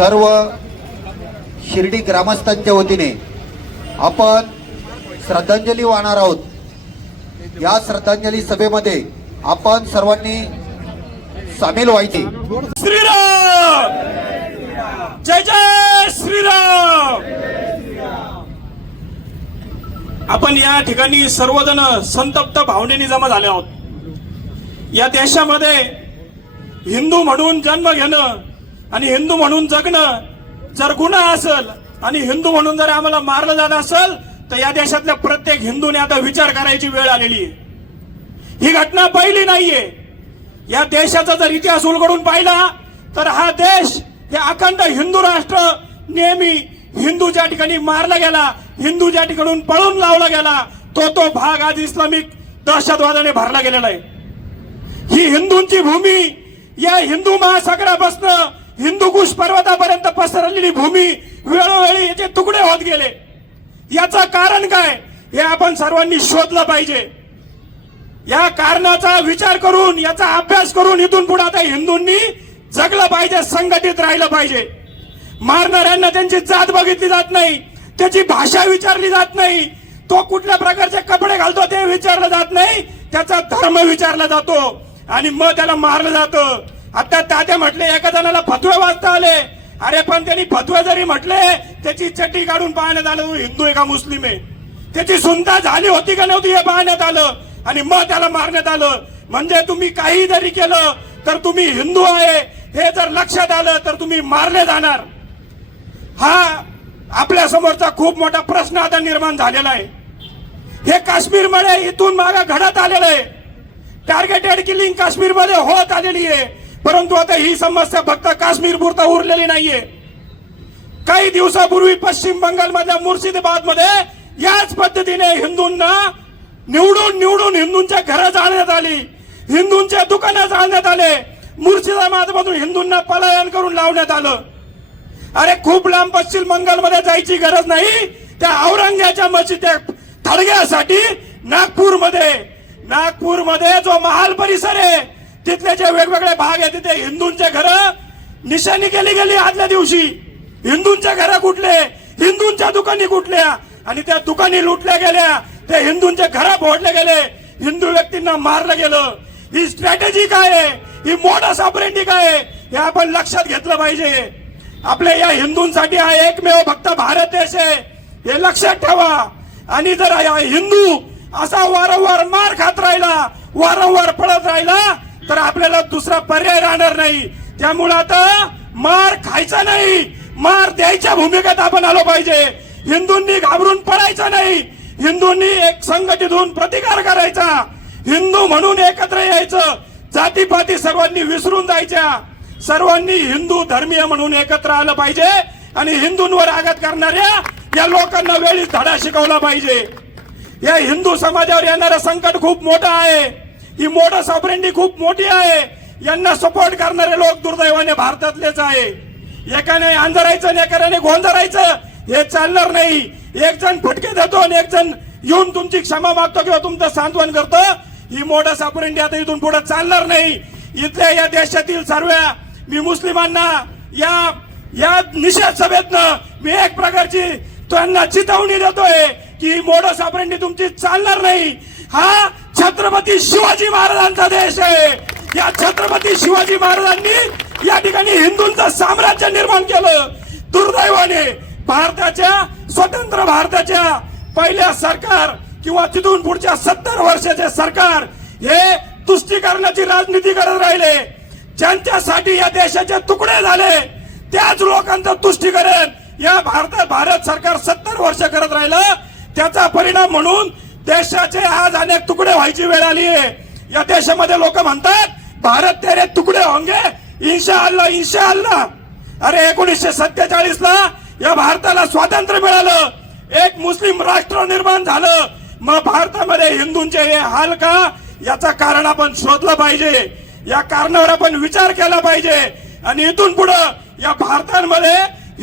सर्व शिर्डी ग्रामस्थांच्या वतीने आपण श्रद्धांजली वाहणार आहोत. या श्रद्धांजली सभेमध्ये आपण सर्वांनी सामील व्हायचे. श्रीराम! जय जय श्रीराम! आपण या ठिकाणी सर्वजण संतप्त भावनेने जमा झाले आहोत. या देशामध्ये हिंदू म्हणून जन्म घेणं आणि हिंदू म्हणून जगणं जर गुन्हा असेल आणि हिंदू म्हणून जर आम्हाला मारलं जात असेल तर या देशातल्या प्रत्येक हिंदूने आता विचार करायची वेळ आलेली आहे. ही घटना पहिली नाहीये. या देशाचा जर इतिहास उलगडून पाहिला तर हा देश हे अखंड हिंदू राष्ट्र नेहमी हिंदू ज्या ठिकाणी मारला गेला हिंदू ज्या ठिकाणून पळून लावला गेला तो तो भाग आज इस्लामिक दहशतवादाने भरला गेलेला आहे. ही हिंदूंची भूमी या हिंदू महासागरापासून हिंदुकुश पर्वतापर्यंत पसरलेली भूमी वेळोवेळी याचे तुकडे होत गेले. याचं कारण काय? हे आपण सर्वांनी शोधलं पाहिजे. या कारणाचा विचार करून याचा अभ्यास करून इथून पुढे आता हिंदूंनी जगलं पाहिजे संघटित राहिलं पाहिजे. मारणाऱ्यांना त्यांची जात बघितली जात नाही त्याची भाषा विचारली जात नाही तो कुठल्या प्रकारचे कपडे घालतो ते विचारलं जात नाही त्याचा धर्म विचारला जातो आणि मग त्याला मारलं जातं. आता तात्या म्हटले एका जणाला फतवे वाचता आले. अरे पण त्यांनी फतवे जरी म्हटले त्याची चड्डी काढून पाहण्यात आलं तू हिंदू आहे का मुस्लिम आहे? त्याची सुंदा झाली होती का नव्हती हे पाहण्यात आलं. आणि मग त्याला मारण्यात आलं. म्हणजे तुम्ही काही जरी केलं तर तुम्ही हिंदू आहे. हे जर लक्षात आलं तर तुम्ही मारले जाणार. हा आपल्या समोरचा खूप मोठा प्रश्न आता निर्माण झालेला आहे. हे काश्मीरमध्ये इथून मागे घडत आलेलं आहे. टार्गेटेड किलिंग काश्मीरमध्ये होत आलेली आहे. परंतु आता ही समस्या फक्त काश्मीर पुरता उरलेली नाहीये. काही दिवसापूर्वी पश्चिम बंगालमधल्या मुर्शिदाबादमध्ये याच पद्धतीने हिंदूंना निवडून निवडून हिंदूंच्या घरं जाळण्यात आली. हिंदूंच्या दुकानं जाळण्यात आले. मुर्शिदाबाद मधून हिंदूंना पलायन करून लावण्यात आलं. अरे खूप लांब पश्चिम बंगालमध्ये जायची गरज नाही. त्या औरंगाच्या मशीद थडग्यासाठी नागपूरमध्ये. नागपूरमध्ये जो महाल परिसर आहे तिथले जे वेगवेगळे भाग आहेत. तिथे हिंदूंचे घरं निशाणी केली गेली आदल्या दिवशी. हिंदूंच्या घरा कुठले? हिंदूंच्या दुकानी कुठल्या? आणि त्या दुकानी लुटल्या गेल्या. ते हिंदूंचे घरा फोडले गेले. हिंदू व्यक्तींना मारलं गेलं. ही स्ट्रॅटेजी काय आहे? ही मोडस ऑपरेंडी काय आहे? हे आपण लक्षात घेतलं पाहिजे. आपल्या या हिंदूंसाठी हा एकमेव फक्त भारत देश आहे. हे लक्षात ठेवा. आणि जर या हिंदू असा वारंवार मार खात राहिला वारंवार पडत राहिला तर आपल्याला दुसरा पर्याय राहणार नाही. त्यामुळे आता मार खायचा नाही. मार द्यायच्या भूमिकेत आपण आलो पाहिजे. हिंदूंनी घाबरून पडायचं नाही. हिंदूंनी एक संघटित होऊन प्रतिकार करायचा. हिंदू म्हणून एकत्र यायचं. जातीपाती सर्वांनी विसरून जायच्या. सर्वांनी हिंदू धर्मीय म्हणून एकत्र आलं पाहिजे. आणि हिंदूंवर आघात करणाऱ्या या लोकांना वेळी धडा शिकवला पाहिजे. या हिंदू समाजावर येणारं संकट खूप मोठं आहे. ही मोठं सॉपरेंटी खूप मोठी आहे. यांना सपोर्ट करणारे लोक दुर्दैवाने भारतातलेच आहे. एकाने अंधारायचं आणि एकाने गोंधरायचं हे चालणार नाही. एक जण फटके देतो आणि एक जण येऊन तुमची क्षमा मागतो किंवा तुमचं सांत्वन करतो. ही मोठा सापरेंडी आता इथून पुढे चालणार नाही. इथल्या या देशातील सर्व मी मुस्लिमांना या या निषेध सभेतनं मी एक प्रकारची त्यांना चितवणी देतोय की मोठा सापरेंडी तुमची चालणार नाही. हा छत्रपती शिवाजी महाराजांचा देश आहे. या छत्रपती शिवाजी महाराजांनी या ठिकाणी हिंदूंचं साम्राज्य निर्माण केलं. दुर्दैवाने भारताच्या स्वतंत्र भारताच्या पहिल्या सरकार किंवा तिथून पुढच्या सत्तर वर्षाचे सरकार हे तुष्टीकरणाची राजनीती करत राहिले. ज्यांच्यासाठी या देशाचे तुकडे झाले त्याच लोकांचं तुष्टीकरण या भारतात भारत सरकार सत्तर वर्ष करत राहिलं. त्याचा परिणाम म्हणून देशाचे आज अनेक तुकडे व्हायची वेळ आली आहे. या देशामध्ये लोक म्हणतात भारत तेरे तुकडे होंगे. इन्शा अल्ला इन्शा अल्लाह अरे एकोणीसशे सत्तेचाळीस ला या भारताला स्वातंत्र्य मिळालं. एक मुस्लिम राष्ट्र निर्माण झालं. मग भारतामध्ये हिंदूंचे हे हाल का? याचा कारण आपण शोधलं पाहिजे. या कारणावर आपण विचार केला पाहिजे. आणि इथून पुढं या भारतामध्ये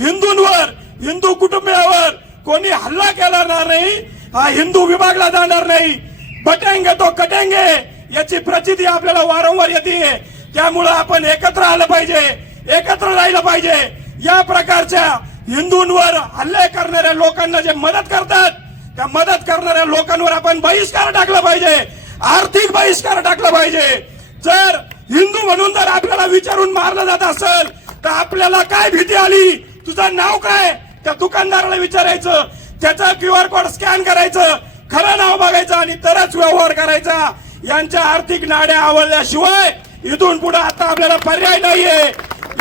हिंदूंवर हिंदू कुटुंबियावर कोणी हल्ला केला नाही हा हिंदू विभागला जाणार नाही. बटेंगे तो कटेंगे याची प्रचिती आपल्याला वारंवार येते. त्यामुळं आपण एकत्र आलं पाहिजे एकत्र राहिलं पाहिजे. या प्रकारच्या हिंदूंवर हल्ले करणाऱ्या लोकांना जे मदत करतात त्या मदत करणाऱ्या लोकांवर आपण बहिष्कार टाकला पाहिजे. आर्थिक बहिष्कार टाकला पाहिजे. जर हिंदू म्हणून जर आपल्याला विचारून मारलं जात असेल तर आपल्याला काय भीती आली? तुझं नाव काय? त्या दुकानदाराला विचारायचं. त्याचा क्यू आर कोड स्कॅन करायचं खरं नाव बघायचं आणि तरच व्यवहार करायचा. यांच्या आर्थिक नाड्या आवडल्याशिवाय इथून पुढे आता आपल्याला पर्याय नाहीये.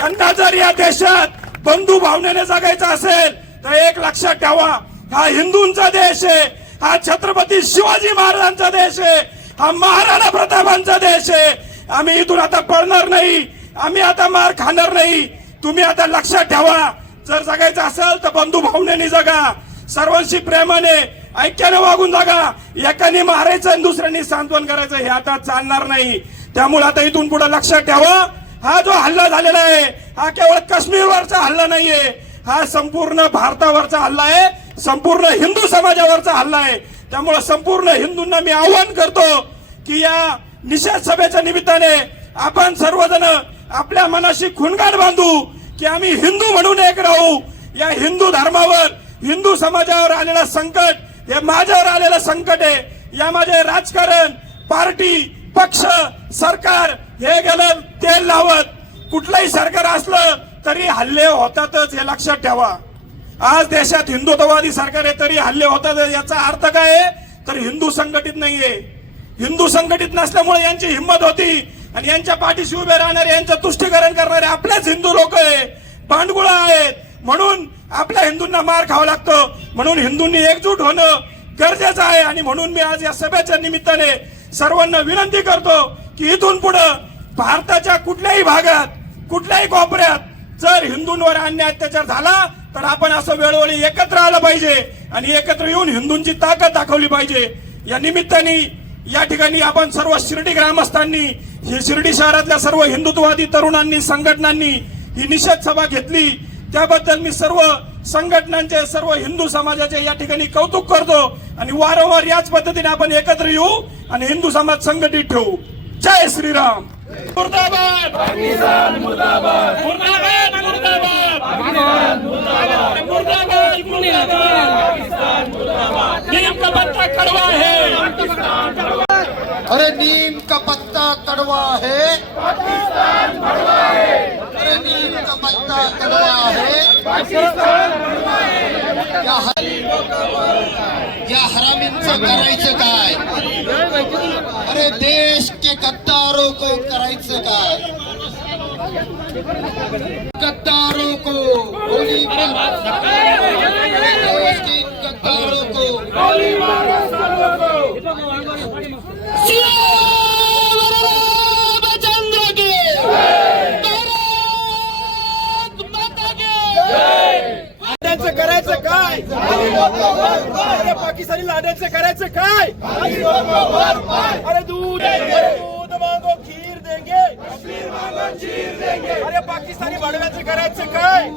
यांना जर या देशात बंधू भावनेने जगायचं असेल तर एक लक्षात ठेवा हा हिंदूंचा देश आहे हा छत्रपती शिवाजी महाराजांचा देश आहे हा महाराणा प्रतापांचा देश आहे. आम्ही इथून आता पळणार नाही आम्ही आता मार खाणार नाही. तुम्ही आता लक्षात ठेवा जर जगायचं असेल तर बंधू भावनेने जगा. सर्वांशी प्रेमाने ऐक्याने वागून जागा. एकाने मारायचं आणि दुसऱ्यांनी सांत्वन करायचं हे आता चालणार नाही. त्यामुळे आता इथून पुढे लक्षात ठेवा हा जो हल्ला झालेला आहे हा केवळ काश्मीरवरचा हल्ला नाहीये. हा संपूर्ण भारतावरचा हल्ला आहे. संपूर्ण हिंदू समाजावरचा हल्ला आहे. त्यामुळे संपूर्ण हिंदूंना मी आवाहन करतो की या निषेध सभेच्या निमित्ताने आपण सर्वजण आपल्या मनाशी खुणगाड बांधू की आम्ही हिंदू म्हणून एक राहू. या हिंदू धर्मावर हिंदू समाजावर आलेला संकट हे माझ्यावर आलेलं संकट आहे. यामध्ये राजकारण पार्टी पक्ष सरकार हे गेलं तेल लावत. कुठलंही सरकार असलं तरी हल्ले होतातच हे लक्षात ठेवा. आज देशात हिंदुत्ववादी सरकार आहे तरी हल्ले होतात याचा अर्थ काय आहे? तर हिंदू संघटित नाहीये. हिंदू संघटित नसल्यामुळे यांची हिंमत होती आणि यांच्या पाठीशी उभे राहणारे यांचं तुष्टीकरण करणारे आपलेच हिंदू लोक आहे. भांडगुळा आहेत. म्हणून आपल्या हिंदूंना मार खावा लागतो. म्हणून हिंदूंनी एकजूट होणं गरजेचं आहे. आणि म्हणून मी आज या सभेच्या निमित्ताने सर्वांना विनंती करतो की इथून पुढे भारताच्या कुठल्याही भागात कुठल्याही कोपऱ्यात जर हिंदूंवर अन्याय अत्याचार झाला तर आपण असं वेळोवेळी एकत्र आलं पाहिजे आणि एकत्र येऊन हिंदूंची ताकद दाखवली पाहिजे. या निमित्ताने या ठिकाणी आपण सर्व शिर्डी ग्रामस्थांनी ही शिर्डी शहरातल्या सर्व हिंदुत्ववादी तरुणांनी संघटनांनी ही निषेध सभा घेतली. त्याबद्दल मी सर्व संघटनांचे सर्व हिंदू समाजाचे या ठिकाणी कौतुक करतो आणि वारंवार याच पद्धतीने आपण एकत्र येऊ आणि हिंदू समाज संघटित ठेवू. जय श्रीराम. मुर्दाबाद. मुर्दाबाद. मुर्दाबाद. मुर्दाबाद. मुर्दाबाद. नीम का पत्ता कड़वा है. अरे नीम का पत्ता कड़वा है। अरे नीम का कड़वा है या हरामींचं करायचं काय अरे देश के गद्दारों को करायचं काय गद्दारों को गोली लाड्यांचं करायचं काय? अरे पाकिस्तानी लाड्यांचं करायचं काय? अरे दूध दूध मागो खीर देंगे. अरे पाकिस्तानी भाडव्यांचं करायचं काय?